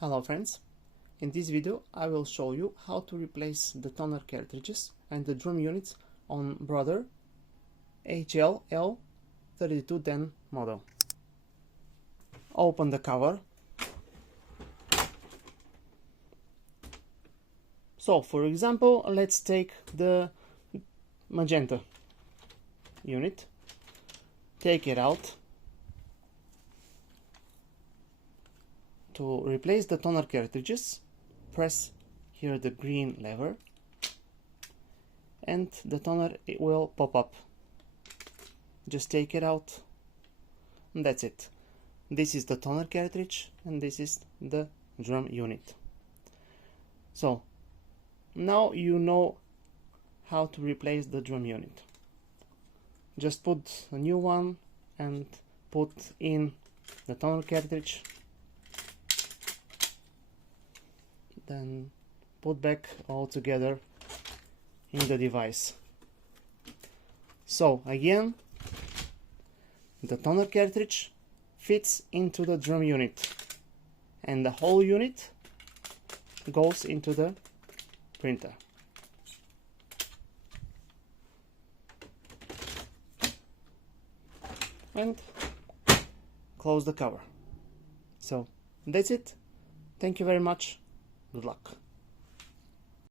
Hello friends, in this video I will show you how to replace the toner cartridges and the drum units on Brother HL-L3210 model. Open the cover. So for example, let's take the magenta unit, take it out. To replace the toner cartridges, press here the green lever and the toner will pop up. Just take it out and that's it. This is the toner cartridge and this is the drum unit. So now you know how to replace the drum unit. Just put a new one and put in the toner cartridge. Then put back all together in the device. So again, the toner cartridge fits into the drum unit and the whole unit goes into the printer. And close the cover. So that's it. Thank you very much. Good luck.